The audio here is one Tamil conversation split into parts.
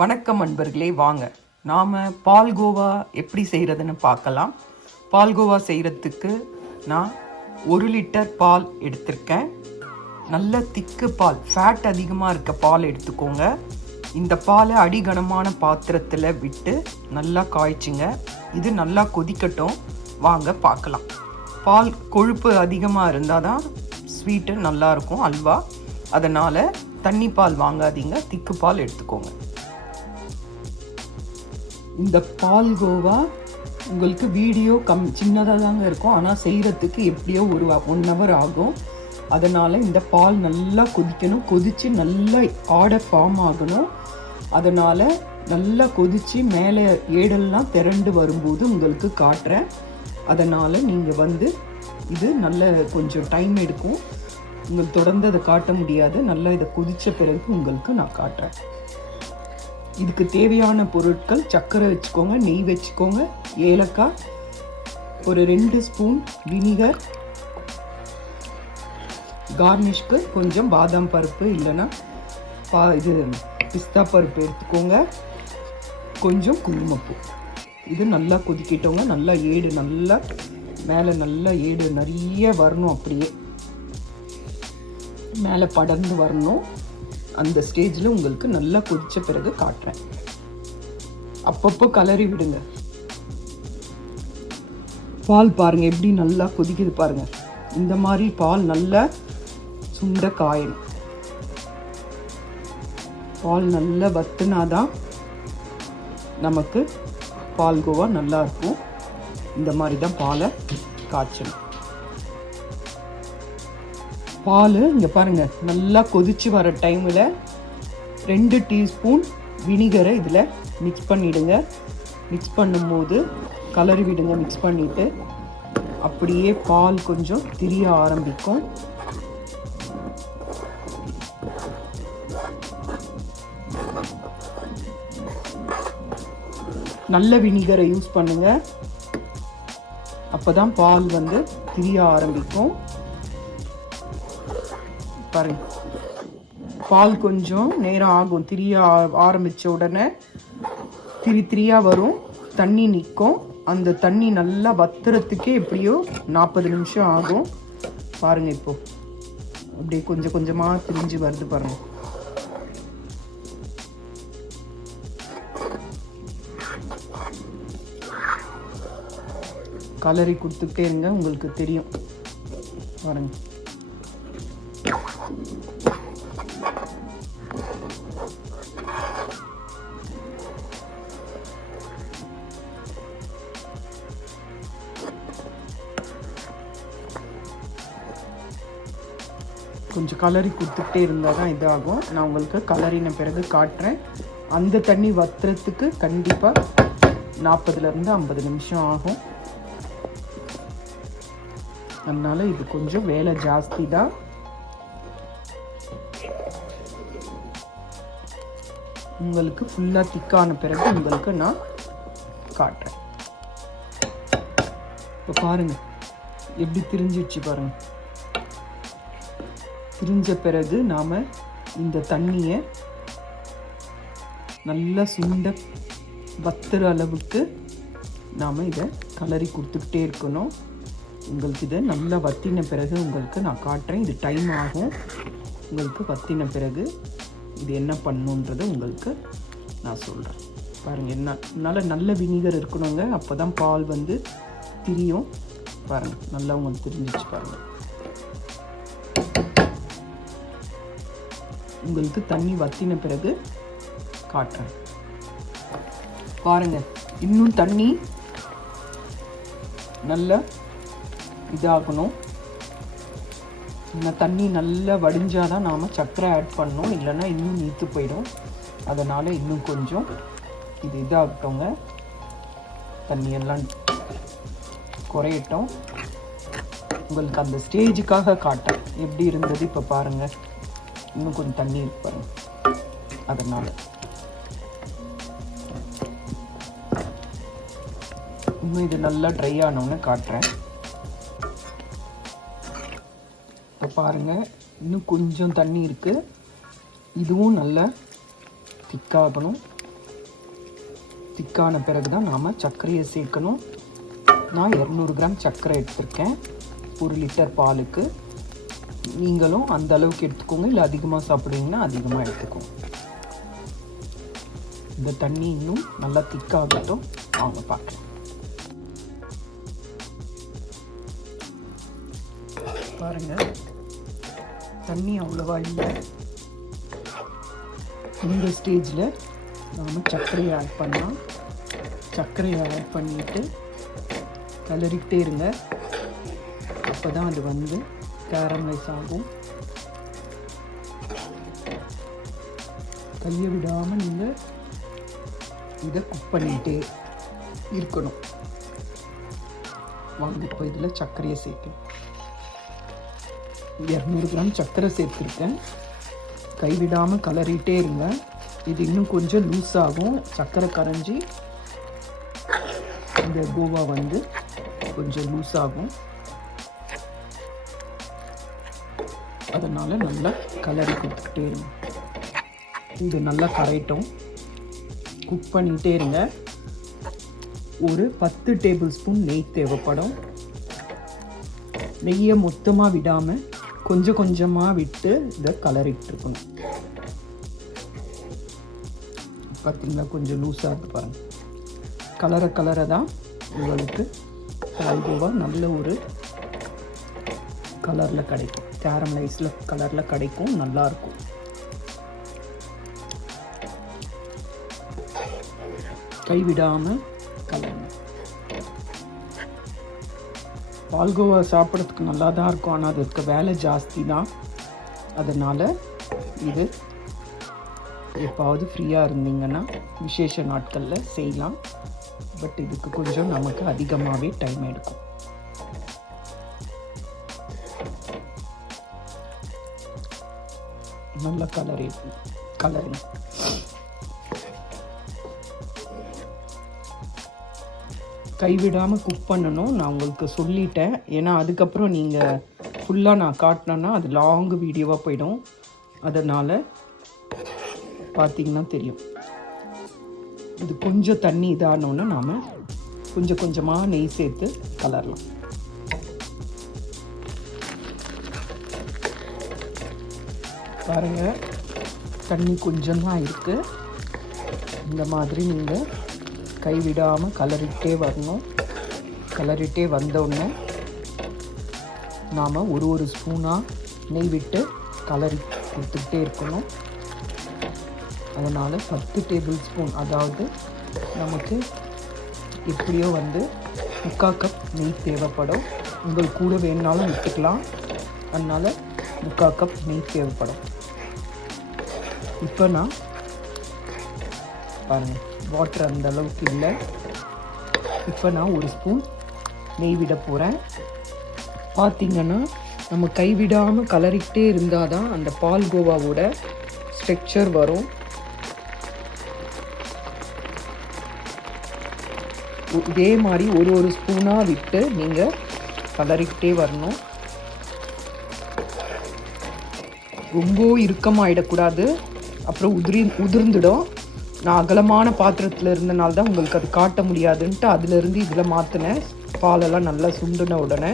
வணக்கம் அன்பர்களே வாங்க. நாம் பால்கோவா எப்படி செய்கிறதுன்னு பார்க்கலாம். பால்கோவா செய்கிறதுக்கு நான் ஒரு லிட்டர் பால் எடுத்திருக்கேன். நல்ல திக்கு பால் ஃபேட் அதிகமாக இருக்க பால் எடுத்துக்கோங்க. இந்த பாலை அடிகனமான பாத்திரத்தில் விட்டு நல்லா காய்ச்சிங்க. இது நல்லா கொதிக்கட்டும். வாங்க பார்க்கலாம். பால் கொழுப்பு அதிகமாக இருந்தால் தான் ஸ்வீட்டு நல்லாயிருக்கும் அல்வா. அதனால் தண்ணி பால் வாங்காதீங்க திக்கு பால் எடுத்துக்கோங்க. இந்த பால் கோவா உங்களுக்கு வீடியோ கம் சின்னதாக தாங்க இருக்கும். ஆனால் செய்கிறதுக்கு எப்படியோ ஒரு ஒன் ஹவர் ஆகும். அதனால் இந்த பால் நல்லா கொதிக்கணும். கொதித்து நல்லா ஆடை ஃபார்ம் ஆகணும். அதனால் நல்லா கொதித்து மேலே ஏடெல்லாம் திரண்டு வரும்போது உங்களுக்கு காட்டுறேன். அதனால் நீங்கள் வந்து இது நல்ல கொஞ்சம் டைம் எடுக்கும். உங்களுக்கு தொடர்ந்து அதை காட்ட முடியாது. நல்லா இதை கொதித்த பிறகு உங்களுக்கு நான் காட்டுறேன். இதுக்கு தேவையான பொருட்கள் சர்க்கரை வச்சுக்கோங்க நெய் வச்சுக்கோங்க ஏலக்காய் ஒரு ரெண்டு ஸ்பூன் வினிகர் கார்னிஷ்க்கு கொஞ்சம் பாதாம் பருப்பு இல்லைன்னா பா இது பிஸ்தா பருப்பு எடுத்துக்கோங்க. கொஞ்சம் குங்குமப்பூ. இது நல்லா கொதிக்கிட்டவங்க நல்லா ஏடு நல்லா மேலே நல்லா ஏடு நிறைய வரணும் அப்படியே. மேலே படர்ந்து வரணும். அந்த ஸ்டேஜில் உங்களுக்கு நல்லா கொதித்த பிறகு காட்டுறேன். அப்பப்போ கலரி விடுங்க. பால் பாருங்க எப்படி நல்லா கொதிக்குது பாருங்க. இந்த மாதிரி பால் நல்லா சுண்ட காயணும் பால் நல்லா வத்துனாதான் நமக்கு பால்கோவா நல்லா இருக்கும். இந்த மாதிரி தான் பாலை காய்ச்சணும். பால் இங்கே பாருங்கள் நல்லா கொதிச்சு வர டைமில் ரெண்டு டீஸ்பூன் வினிகரை இதில் மிக்ஸ் பண்ணிவிடுங்க மிக்ஸ் பண்ணும்போது கலரி விடுங்க மிக்ஸ் பண்ணிவிட்டு அப்படியே பால் கொஞ்சம் திரிய ஆரம்பிக்கும். நல்ல வினிகரை யூஸ் பண்ணுங்கள் அப்போ தான் பால் வந்து திரிய ஆரம்பிக்கும். பாருங்க. பால் கொஞ்சம் நேரம் ஆகும். திரிய ஆரம்பித்த உடனே திரி திரியாக வரும். தண்ணி நிற்கும். அந்த தண்ணி நல்லா வத்துறதுக்கே எப்படியோ நாற்பது நிமிஷம் ஆகும். பாருங்க இப்போ. அப்படியே கொஞ்சம் கொஞ்சமாக திரிஞ்சு வருது பாருங்க. கலரி கொடுத்துட்டே இருங்க உங்களுக்கு தெரியும். பாருங்கள் கொஞ்சம் கலரி கொடுத்துட்டே இருந்தால் தான் இதாகும். நான் உங்களுக்கு கலரின பிறகு காட்டுறேன். அந்த தண்ணி வத்துறதுக்கு கண்டிப்பாக நாற்பதுலேருந்து ஐம்பது நிமிஷம் ஆகும். அதனால் இது கொஞ்சம் வேலை ஜாஸ்தி தான். உங்களுக்கு ஃபுல்லாக திக்கான பிறகு உங்களுக்கு நான் காட்டுறேன். இப்போ பாருங்கள் எப்படி திரிஞ்சிடுச்சு பாருங்கள் திரிஞ்ச பிறகு நாம் இந்த தண்ணியை நல்லா சுண்ட வத்துற அளவுக்கு நாம் இதை கலரி கொடுத்துக்கிட்டே இருக்கணும். உங்களுக்கு இதை நல்லா வத்தின பிறகு உங்களுக்கு நான் காட்டுறேன். இது டைம் ஆகும். உங்களுக்கு வத்தின பிறகு இது என்ன பண்ணுன்றதை உங்களுக்கு நான் சொல்கிறேன் பாருங்கள் என்ன என்னால் நல்ல வினிகர் இருக்கணுங்க. அப்போ தான் பால் வந்து திரியும். பாருங்கள் நல்லா உங்களுக்கு தெரிஞ்சிச்சு பாருங்கள் உங்களுக்கு தண்ணி வத்தின பிறகு காட்டுறேன். பாருங்க இன்னும் தண்ணி நல்லா இதாகணும். இந்த தண்ணி நல்லா வடிஞ்சாதான் நாம் சர்க்கரை ஆட் பண்ணோம் இல்லைன்னா இன்னும் நீத்து போயிடும். அதனால் இன்னும் கொஞ்சம் இது இதாகட்டோங்க. தண்ணியெல்லாம் குறையட்டும். உங்களுக்கு அந்த ஸ்டேஜுக்காக காட்டேன் எப்படி இருந்தது இப்போ பாருங்கள் இன்னும் கொஞ்சம் தண்ணி இருப்பாரு அதனால். இன்னும் இது நல்லா ட்ரை ஆனோன்னு காட்டுறேன். இப்போ பாருங்க இன்னும் கொஞ்சம் தண்ணி இருக்கு. இதுவும் நல்லா திக்காகணும் திக்கான பிறகு தான் நாம் சர்க்கரையை சேர்க்கணும். நான் இரநூறு கிராம் சர்க்கரை எடுத்திருக்கேன். ஒரு லிட்டர் பாலுக்கு. நீங்களும் அந்த அளவுக்கு எடுத்துக்கோங்க. இல்லை அதிகமாக சாப்பிடுவீங்கன்னா அதிகமாக எடுத்துக்கோங்க. இந்த தண்ணி இன்னும் நல்லா திக்காகட்டும் அவங்க பார்க்கலாம் பாருங்க. தண்ணி அவ்வளோவா இல்லை. இந்த ஸ்டேஜில் நாம் சர்க்கரையை ஆட் பண்ணலாம். சர்க்கரையை ஆட் பண்ணிவிட்டு கலரிக்கிட்டே இருங்க. அப்போ தான் அது வந்து கேரமலைஸ் ஆகும் கையை விடாமல் நீங்கள் இதை குக் பண்ணிகிட்டே இருக்கணும் வாங்க இப்போ இதில் சர்க்கரையை சேர்க்கணும் இரநூறு கிராம் சர்க்கரை சேர்த்துருக்கேன் கைவிடாமல் கலரிட்டே இருங்க இது இன்னும் கொஞ்சம் லூஸ் ஆகும் சர்க்கரை கரைஞ்சி இந்த கோவா வந்து கொஞ்சம் லூஸ் ஆகும் அதனால் நல்லா கலரி கொடுத்துக்கிட்டே இருங்க. இது நல்லா கரையட்டும். குக் பண்ணிகிட்டே இருங்க. ஒரு பத்து டேபிள் ஸ்பூன் நெய் தேவைப்படும். நெய்யை மொத்தமாக விடாமல் கொஞ்சம் கொஞ்சமாக விட்டு இதை கலரிட்டுருக்கணும் பார்த்தீங்களா கொஞ்சம் லூஸாக இருக்கு பாருங்கள் கலர கலரை தான் உங்களுக்கு பால்கோவா நல்ல ஒரு கலரில் கிடைக்கும். கேரமலைஸில் கலரில் கிடைக்கும். நல்லாயிருக்கும் கைவிடாமல் கலரணும் பால்கோவா சாப்பிட்றதுக்கு நல்லா தான் இருக்கும் ஆனால் அதுக்கு வேலை ஜாஸ்தி தான் அதனால் இது எப்பாவது ஃப்ரீயாக இருந்தீங்கன்னா விசேஷ நாட்களில் செய்யலாம். பட் இதுக்கு கொஞ்சம் நமக்கு அதிகமாகவே டைம் எடுக்கும். நல்ல கலர் கலரிங் கைவிடாமல் குக் பண்ணணும் நான் உங்களுக்கு சொல்லிட்டேன் ஏன்னா அதுக்கப்புறம் நீங்கள் ஃபுல்லாக நான் காட்டினேன்னா அது லாங் வீடியோவாக போயிடும் அதனால் பார்த்தீங்கன்னா தெரியும் இது கொஞ்சம் தண்ணி இதானோன்னு நாம் கொஞ்சம் கொஞ்சமாக நெய் சேர்த்து கலரலாம் பாருங்கள் தண்ணி கொஞ்சமாக இருக்குது இந்த மாதிரி நீங்கள் கைவிடாமல் கலரிட்டே வரணும். கலரிட்டே வந்தோடனே நாம் ஒரு ஒரு ஸ்பூனாக நெய் விட்டு கலரி கொடுத்துக்கிட்டே இருக்கணும். அதனால் பத்து டேபிள் ஸ்பூன் அதாவது நமக்கு எப்படியோ வந்து முக்கால் கப் நெய் தேவைப்படும். உங்கள் கூட வேணுனாலும் விட்டுக்கலாம். அதனால் முக்கால் கப் நெய் தேவைப்படும். இப்போ நான் பாருங்கள் வாட்டர் அந்த அளவுக்கு இல்லை. இப்போ நான் ஒரு ஸ்பூன் நெய் விட போகிறேன் பார்த்தீங்கன்னா நம்ம கைவிடாமல் கலரிக்கிட்டே இருந்தால் தான் அந்த பால் கோவாவோட ஸ்ட்ரக்சர் வரும். இதே மாதிரி ஒரு ஒரு ஸ்பூனாக விட்டு நீங்கள் கலரிக்கிட்டே வரணும். ரொம்ப இறுக்கமாகிடக்கூடாது அப்புறம் உதிரி உதிர்ந்துடும். நான் அகலமான பாத்திரத்தில் இருந்தனால தான் உங்களுக்கு அது காட்ட முடியாதுன்ட்டு அதுலேருந்து இதில் மாற்றினேன் பாலெல்லாம் நல்லா சுண்டுன உடனே.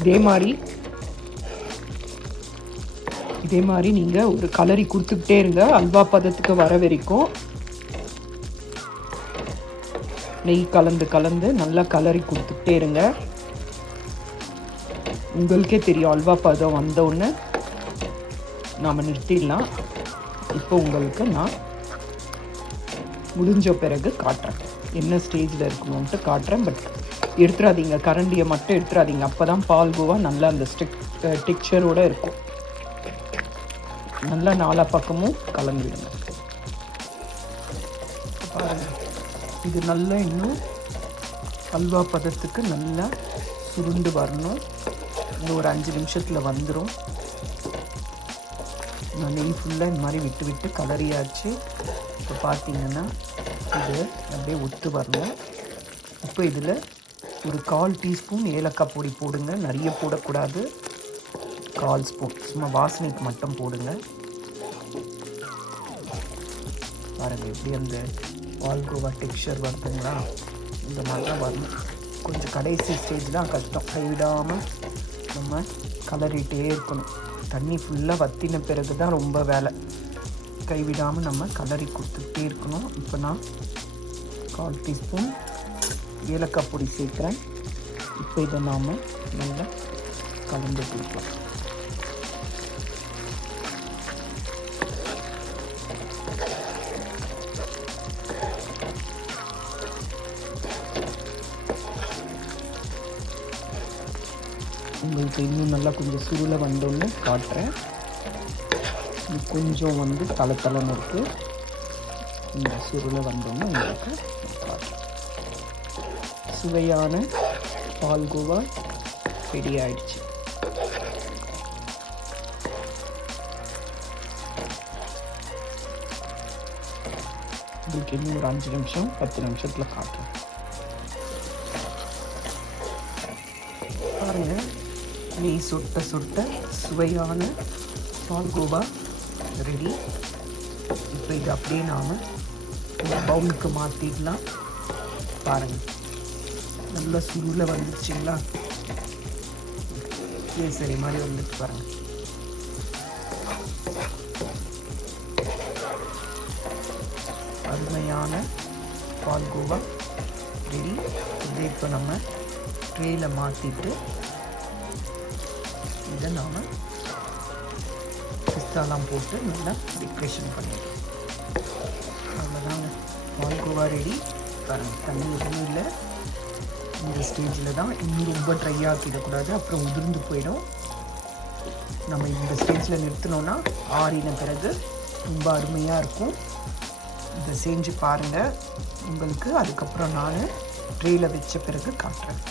இதே மாதிரி இதே மாதிரி நீங்கள் ஒரு கலரி கொடுத்துக்கிட்டே இருங்க. அல்வா பதத்துக்கு வர வரைக்கும். நெய் கலந்து கலந்து நல்லா கலரி கொடுத்துக்கிட்டே இருங்க. உங்களுக்கே தெரியும் அல்வா பதம் வந்தோடனே நாம் நிறுத்திடலாம். இப்போ உங்களுக்கு நான் முடிஞ்ச பிறகு காட்டுறேன். என்ன ஸ்டேஜில் இருக்கணும்ன்ட்டு காட்டுறேன். பட் எடுத்துடாதீங்க கரண்டியை மட்டும் எடுத்துடாதீங்க அப்போ தான் பால்கோவா நல்லா அந்த ஸ்டிக் டெக்ஸ்சரோடு இருக்கும். நல்லா நாலா பக்கமும் கலந்துடுங்க. இது நல்லா இன்னும் அல்வா பதத்துக்கு நல்லா சுருண்டு வரணும். இன்னும் ஒரு அஞ்சு நிமிஷத்தில் வந்துடும் நெய் ஃபுல்லாக இந்த மாதிரி விட்டு விட்டு கலரியாச்சு. இப்போ பார்த்தீங்கன்னா இது அப்படியே ஒத்து வரணும் இப்போ இதில் ஒரு கால் டீஸ்பூன் ஏலக்காய் பொடி போடுங்க. நிறைய போடக்கூடாது. கால் ஸ்பூன். சும்மா வாசனைக்கு மட்டும் போடுங்க. பாருங்கள் எப்படி அந்த வால்கோவா டெக்ஸ்சர் வருதுங்களா? இந்த மாதிரி தான் வரணும் கொஞ்சம் கடைசி ஸ்டேஜ் தான் கஷ்டம். கைவிடாமல் நம்ம கலரிட்டே இருக்கணும். தண்ணி ஃபுல்லாக வத்தின பிறகு தான் ரொம்ப வேலை. கைவிடாமல் நம்ம கலரி கொடுத்துட்டே இருக்கணும். இப்போ நான் கால் டீஸ்பூன் ஏலக்காய் பொடி சேர்க்குறேன். இப்போ இதை நாம் நல்லா கலந்து கொடுக்கலாம். உங்களுக்கு இன்னும் நல்லா கொஞ்சம் சுருளை வந்தோன்னு காட்டுறேன். இது கொஞ்சம் வந்து தலை தலைன்னு இருக்குது இந்த சுருளை வந்தோன்னு உங்களுக்கு காட்டுறேன். சுவையான பால்கோவா ரெடி ஆயிடுச்சு. உங்களுக்கு இன்னும் ஒரு அஞ்சு நிமிஷம் பத்து நிமிஷத்தில் காட்டுறேன். நெய் சுட்ட சுட்ட சுவையான பால்கோவா ரெடி இப்போ இது அப்படியே நாம் பவுலுக்கு மாற்றிடலாம் பாருங்கள் நல்ல சுருளை வந்துருச்சுங்களா கேசரி மாதிரி வந்துட்டு பாருங்கள் அருமையான பால்கோவா ரெடி இதை இப்போ நம்ம ட்ரேயில் மாற்றிட்டு இதை நாம் பிஸ்தாலாம் போட்டு நல்லா டெக்கரேஷன் பண்ணிடுவோம் அவ்வளோதாங்க பால்கோவா ரெடி பாருங்கள் தண்ணி எதுவும் இல்லை. இந்த ஸ்டேஜில் தான் இன்னும் ரொம்ப ட்ரை ஆக்கிடக்கூடாது. அப்புறம் உதிர்ந்து போயிடும். நம்ம இந்த ஸ்டேஜில் நிறுத்தினோன்னா ஆறின பிறகு ரொம்ப அருமையாக இருக்கும். இதை செஞ்சு பாருங்கள் உங்களுக்கு அதுக்கப்புறம் நான் ட்ரேயில் வச்ச பிறகு காட்டுறேன்.